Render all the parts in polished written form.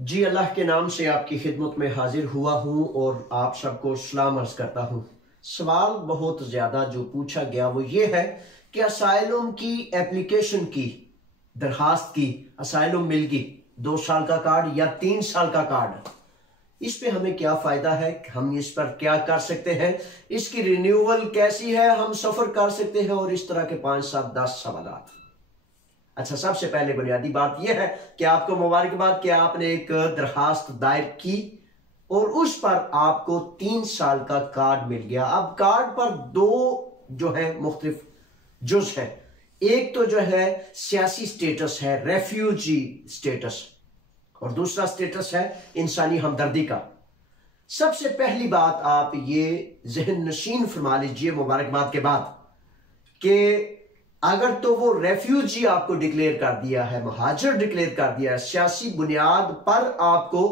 जी अल्लाह के नाम से आपकी खिदमत में हाजिर हुआ हूँ और आप सबको सलाम अर्ज करता हूँ। सवाल बहुत ज़्यादा जो पूछा गया वो ये है कि असाइलम की एप्लीकेशन की दरखास्त की, असाइलम मिल गई, 2 साल का कार्ड या 3 साल का कार्ड, इस पे हमें क्या फ़ायदा है, हम इस पर क्या कर सकते हैं, इसकी रिन्यूअल कैसी है, हम सफ़र कर सकते हैं और इस तरह के 5, 7, 10 सवाल। अच्छा, सबसे पहले बुनियादी बात यह है कि आपको मुबारकबाद कि आपने एक दरखास्त दायर की और उस पर आपको 3 साल का कार्ड मिल गया। अब कार्ड पर 2 जो है मुख्तलिफ जुज है। एक तो जो है सियासी स्टेटस है, रेफ्यूजी स्टेटस, और दूसरा स्टेटस है इंसानी हमदर्दी का। सबसे पहली बात आप ये जहन नशीन फरमा लीजिए मुबारकबाद के बाद कि अगर तो वो रेफ्यूजी आपको डिक्लेयर कर दिया है, महाजर डिक्लेयर कर दिया है, सियासी बुनियाद पर आपको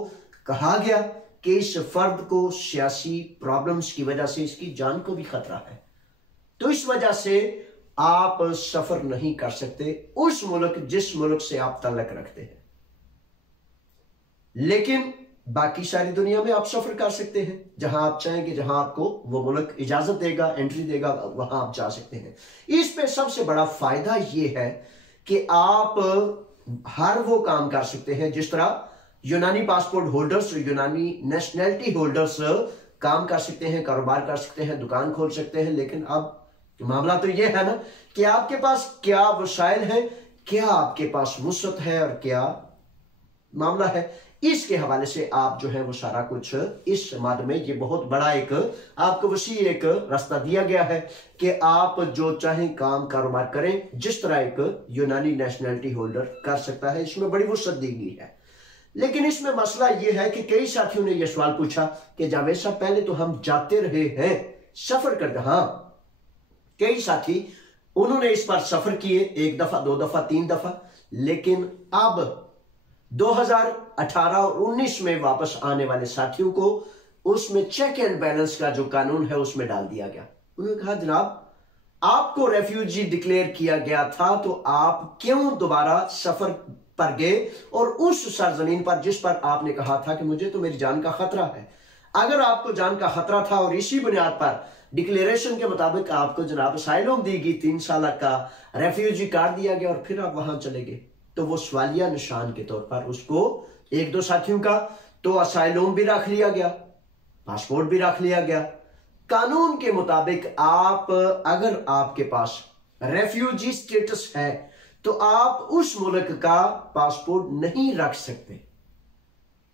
कहा गया कि इस फर्द को सियासी प्रॉब्लम्स की वजह से इसकी जान को भी खतरा है, तो इस वजह से आप सफर नहीं कर सकते उस मुल्क जिस मुल्क से आप तल्लक रखते हैं। लेकिन बाकी सारी दुनिया में आप सफर कर सकते हैं, जहां आप चाहेंगे, जहां आपको वो मुल्क इजाजत देगा, एंट्री देगा, वहां आप जा सकते हैं। इस पे सबसे बड़ा फायदा ये है कि आप हर वो काम कर सकते हैं जिस तरह यूनानी पासपोर्ट होल्डर्स, यूनानी नेशनैलिटी होल्डर्स काम कर सकते हैं, कारोबार कर सकते हैं, दुकान खोल सकते हैं। लेकिन अब मामला तो ये है ना कि आपके पास क्या वसाइल है, क्या आपके पास वुसअत है और क्या मामला है। इसके हवाले से आप जो है वो सारा कुछ इस मद में ये बहुत बड़ा एक आपको वसी एक रास्ता दिया गया है कि आप जो चाहें काम कारोबार करें, जिस तरह एक यूनानी नेशनैलिटी होल्डर कर सकता है। इसमें बड़ी वुसअत दी गई है। लेकिन इसमें मसला यह है कि कई साथियों ने यह सवाल पूछा कि जावेद साहब पहले तो हम जाते रहे हैं, सफर करते, हाँ कई साथी उन्होंने इस पर सफर किए, 1 दफा, 2 दफा, 3 दफा, लेकिन अब 2018 और 19 में वापस आने वाले साथियों को उसमें चेक एंड बैलेंस का जो कानून है उसमें डाल दिया गया। उन्होंने कहा जनाब आपको रेफ्यूजी डिक्लेयर किया गया था, तो आप क्यों दोबारा सफर पर गए और उस सरजमीन पर जिस पर आपने कहा था कि मुझे तो मेरी जान का खतरा है। अगर आपको जान का खतरा था और इसी बुनियाद पर डिक्लेरेशन के मुताबिक आपको जनाब असाइलम दी गई, 3 साल का रेफ्यूजी कार्ड दिया गया और फिर आप वहां चले गए, तो वो सवालिया निशान के तौर पर उसको 1-2 साथियों का तो असाइलम भी रख लिया गया, पासपोर्ट भी रख लिया गया। कानून के मुताबिक आप अगर आपके पास रेफ्यूजी स्टेटस है तो आप उस मुल्क का पासपोर्ट नहीं रख सकते।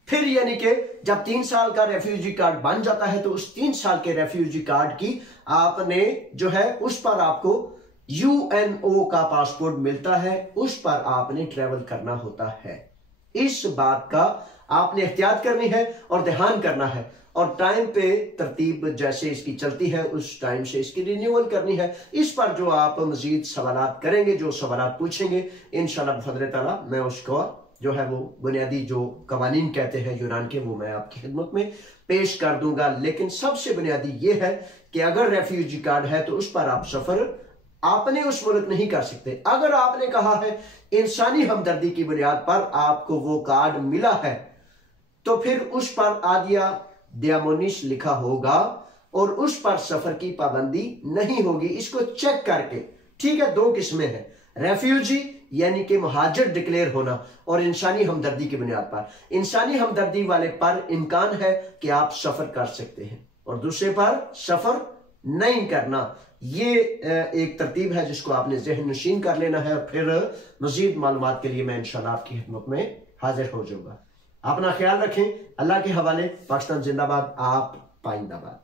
फिर यानी कि जब 3 साल का रेफ्यूजी कार्ड बन जाता है तो उस 3 साल के रेफ्यूजी कार्ड की आपने जो है उस पर आपको UNO का पासपोर्ट मिलता है, उस पर आपने ट्रेवल करना होता है। इस बात का आपने एहतियात करनी है और ध्यान करना है और टाइम पे तरतीब जैसे इसकी चलती है उस टाइम से इसकी रिन्यूअल करनी है। इस पर जो आप मजीद सवालात करेंगे, जो सवालात पूछेंगे, इंशाल्लाह बफज़ल ताला मैं उसको जो है वो बुनियादी जो कवानीन कहते हैं यूनान के, वो मैं आपकी खिदमत में पेश कर दूंगा। लेकिन सबसे बुनियादी ये है कि अगर रेफ्यूजी कार्ड है तो उस पर आप सफर आपने उस मुल्क नहीं कर सकते। अगर आपने कहा है इंसानी हमदर्दी की बुनियाद पर आपको वो कार्ड मिला है तो फिर उस पर आदिया दियामोनिश लिखा होगा और उस पर सफर की पाबंदी नहीं होगी। इसको चेक करके, ठीक है, 2 किस्में हैं, रेफ्यूजी यानी कि मुहाजिर डिक्लेयर होना और इंसानी हमदर्दी की बुनियाद पर। इंसानी हमदर्दी वाले पर इम्कान है कि आप सफर कर सकते हैं और दूसरे पर सफर नहीं करना। ये एक तरतीब है जिसको आपने ज़हन नशीन कर लेना है और फिर मजीद मालूमात के लिए मैं इंशाल्लाह आपकी खिदमत में हाजिर हो जाऊंगा। अपना ख्याल रखें। अल्लाह के हवाले। पाकिस्तान जिंदाबाद। आप पाइंदाबाद।